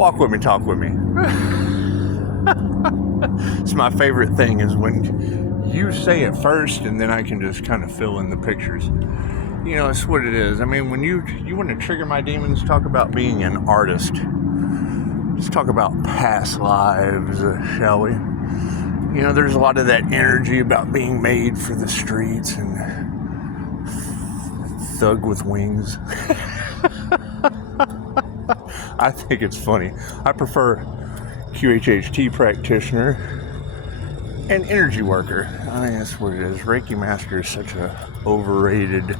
Walk with me, talk with me. It's my favorite thing is when you say it first and then I can just kind of fill in the pictures. You know, it's what it is. I mean, when you want to trigger my demons, talk about being an artist. Let's talk about past lives, shall we? You know, there's a lot of that energy about being made for the streets and thug with wings. I think it's funny. I prefer QHHT practitioner and energy worker. I mean, that's what it is. Reiki master is such a overrated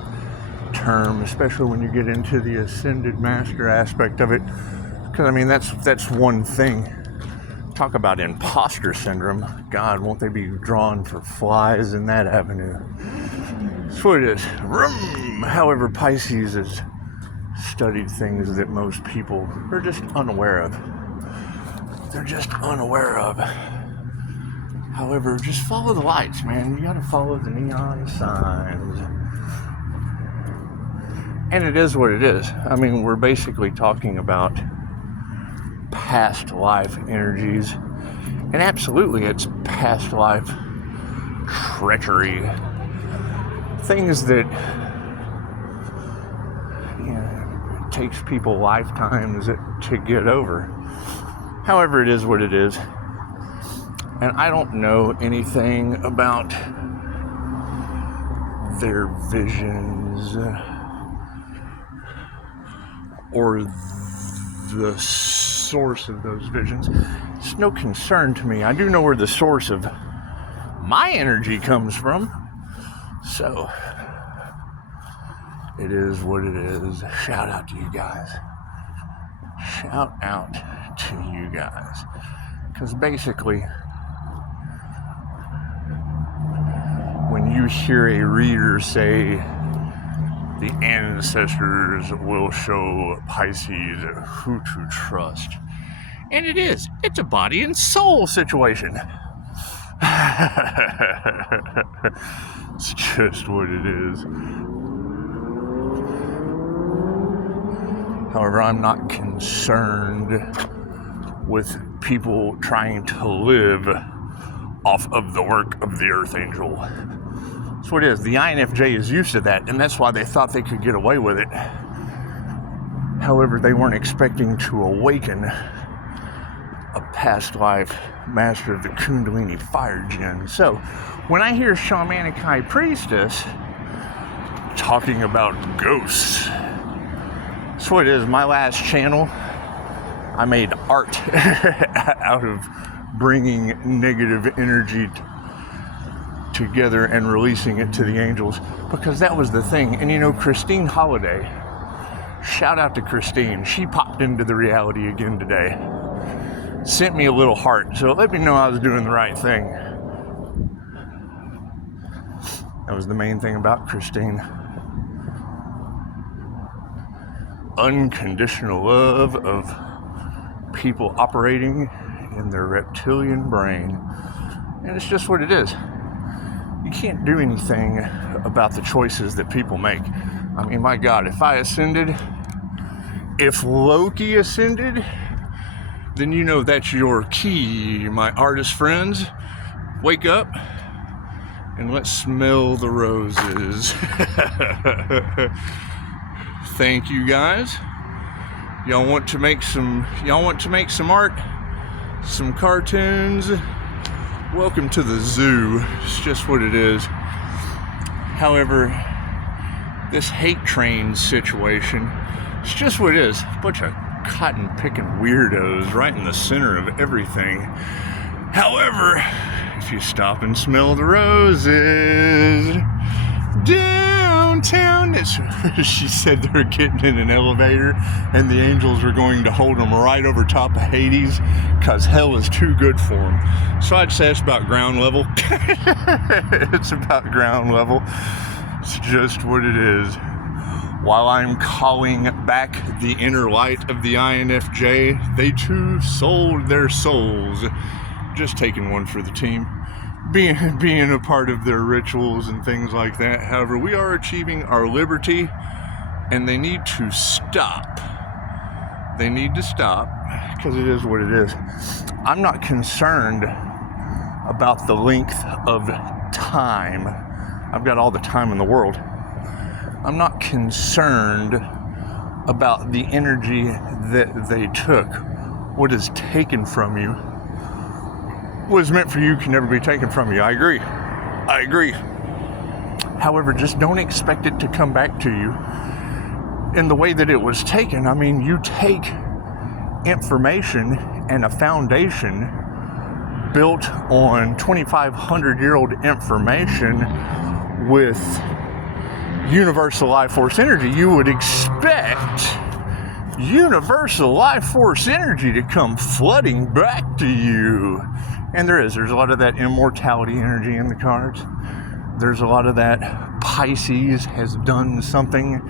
term, especially when you get into the ascended master aspect of it. Because, I mean, that's one thing. Talk about imposter syndrome. God, won't they be drawn for flies in that avenue? That's what it is. However, Pisces has studied things that most people are just unaware of. They're just unaware of. However, just follow the lights, man. You gotta follow the neon signs. And it is what it is. I mean, we're basically talking about past life energies. And absolutely, it's past life treachery. Things that, you know, it takes people lifetimes to get over. However, it is what it is. And I don't know anything about their visions or the source of those visions. It's no concern to me. I do know where the source of my energy comes from. So, it is what it is. Shout out to you guys. Shout out to you guys. Because basically, when you hear a reader say, the ancestors will show Pisces who to trust. And it is. It's a body and soul situation. It's just what it is. However, I'm not concerned with people trying to live off of the work of the Archangel. That's what it is. The INFJ is used to that, and that's why they thought they could get away with it. However, they weren't expecting to awaken a past life master of the Kundalini fire gen. So, when I hear Shamanic High Priestess talking about ghosts, that's what it is. My last channel, I made art out of bringing negative energy together and releasing it to the angels, because that was the thing. And you know, Christine Holiday, shout out to Christine, she popped into the reality again today, sent me a little heart, so let me know I was doing the right thing. That was the main thing about Christine. Unconditional love of people operating in their reptilian brain. And it's just what it is. You can't do anything about the choices that people make. I mean, my God, if I ascended, if Loki ascended, then you know that's your key, my artist friends. Wake up and let's smell the roses. Thank you guys. Y'all want to make some art, some cartoons? Welcome to the zoo. It's just what it is. However, this hate train situation, it's just what it is. A bunch of cotton-picking weirdos right in the center of everything. However, if you stop and smell the roses, downtown, she said they were getting in an elevator and the angels were going to hold them right over top of Hades because hell is too good for them. So I'd say it's about ground level. It's about ground level. It's just what it is. While I'm calling back the inner light of the INFJ, they too sold their souls. Just taking one for the team. Being a part of their rituals and things like that. However, we are achieving our liberty, and they need to stop They need to stop, because it is what it is. I'm not concerned about the length of time. I've got all the time in the world. I'm not concerned about the energy that they took. What is taken from you, what is meant for you can never be taken from you. I agree. However, just don't expect it to come back to you in the way that it was taken. I mean, you take information and a foundation built on 2,500-year-old information with universal life force energy. You would expect universal life force energy to come flooding back to you. And there's a lot of that immortality energy in the cards. There's a lot of that Pisces has done something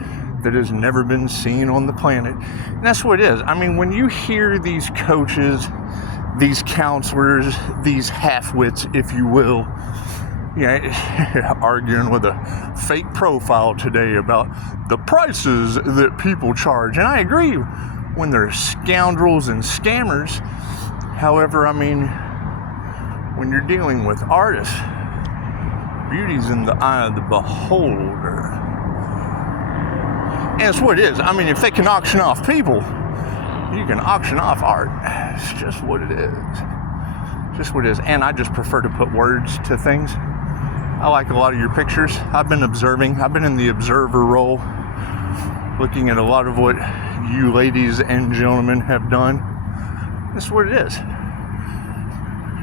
that has never been seen on the planet. And that's what it is. I mean, when you hear these coaches, these counselors, these half-wits, if you will, arguing with a fake profile today about the prices that people charge. And I agree when they're scoundrels and scammers. However, I mean, when you're dealing with artists, beauty's in the eye of the beholder. And it's what it is. I mean, if they can auction off people, you can auction off art. It's just what it is. Just what it is. And I just prefer to put words to things. I like a lot of your pictures. I've been observing. I've been in the observer role, looking at a lot of what you ladies and gentlemen have done. That's what it is.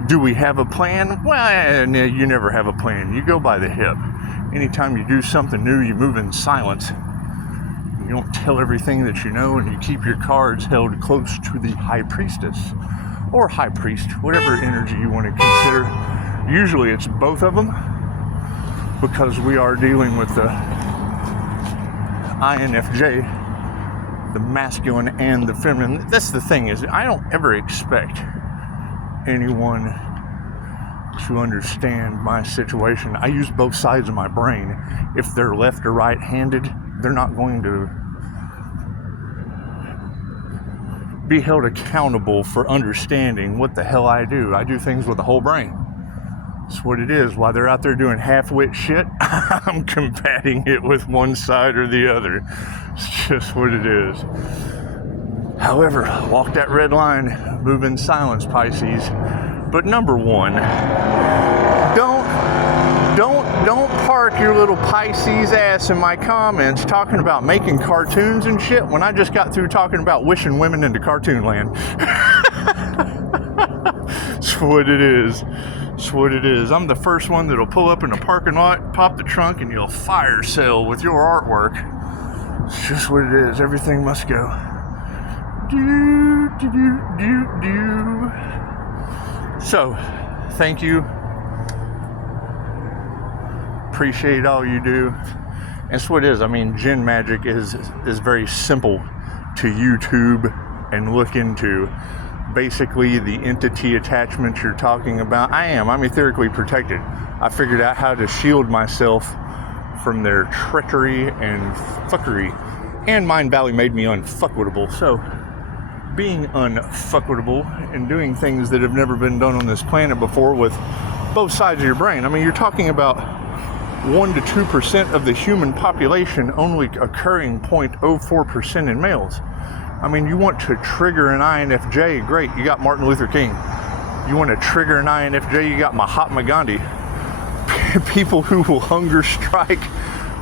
Do we have a plan? Well, you never have a plan. You go by the hip. Anytime you do something new, you move in silence. You don't tell everything that you know, and you keep your cards held close to the high priestess or high priest, whatever energy you want to consider. Usually it's both of them, because we are dealing with the INFJ, the masculine and the feminine. That's the thing, is I don't ever expect anyone to understand my situation. I use both sides of my brain. If they're left or right-handed, they're not going to be held accountable for understanding what the hell I do. I do things with the whole brain. That's what it is. While they're out there doing half-wit shit, I'm combating it with one side or the other. It's just what it is. However, walk that red line, move in silence, Pisces. But number one, don't park your little Pisces ass in my comments talking about making cartoons and shit when I just got through talking about wishing women into cartoon land. That's what it is. That's what it is. I'm the first one that'll pull up in the parking lot, pop the trunk, and you'll fire sale with your artwork. It's just what it is. Everything must go. So, thank you. Appreciate all you do. That's what it is. I mean, Gen Magic is very simple to YouTube and look into. Basically, the entity attachment you're talking about, I'm etherically protected. I figured out how to shield myself from their treachery and fuckery. And Mind Valley made me unfuckwittable. So, being unfuckwittable and doing things that have never been done on this planet before with both sides of your brain. I mean, you're talking about 1 to 2% of the human population only occurring 0.04% in males. I mean, you want to trigger an INFJ, great, you got Martin Luther King. You want to trigger an INFJ, you got Mahatma Gandhi. People who will hunger strike,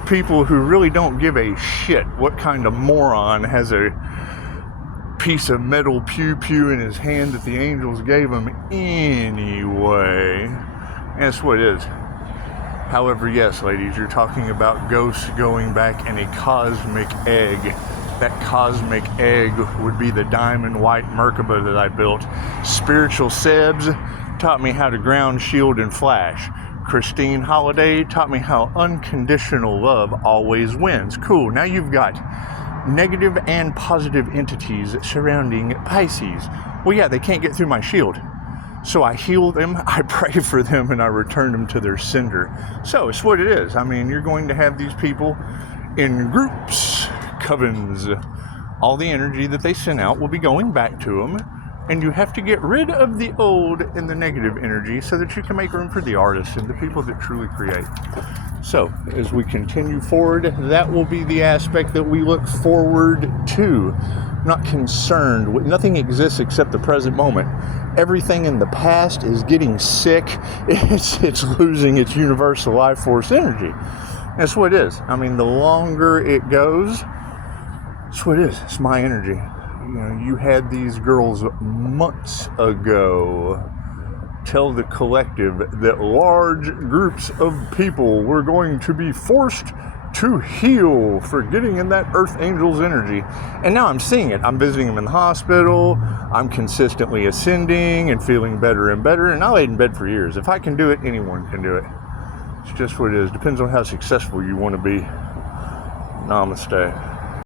people who really don't give a shit what kind of moron has a piece of metal pew-pew in his hand that the angels gave him anyway. And that's what it is. However, yes, ladies, you're talking about ghosts going back in a cosmic egg. That cosmic egg would be the diamond white Merkaba that I built. Spiritual Sebs taught me how to ground, shield, and flash. Christine Holiday taught me how unconditional love always wins. Cool, now you've got negative and positive entities surrounding Pisces. Well, yeah, they can't get through my shield. So I heal them, I pray for them, and I return them to their sender. So it's what it is. I mean, you're going to have these people in groups, covens all the energy that they sent out will be going back to them, and you have to get rid of the old and the negative energy so that you can make room for the artists and the people that truly create. So, as we continue forward, that will be the aspect that we look forward to. Not concerned with, nothing exists except the present moment. Everything in the past is getting sick. It's losing its universal life force energy. That's what it is. I mean, the longer it goes, that's what it is. It's my energy. You know, you had these girls months ago tell the collective that large groups of people were going to be forced to heal for getting in that Earth Angel's energy. And now I'm seeing it. I'm visiting them in the hospital. I'm consistently ascending and feeling better and better. And I laid in bed for years. If I can do it, anyone can do it. It's just what it is. Depends on how successful you want to be. Namaste.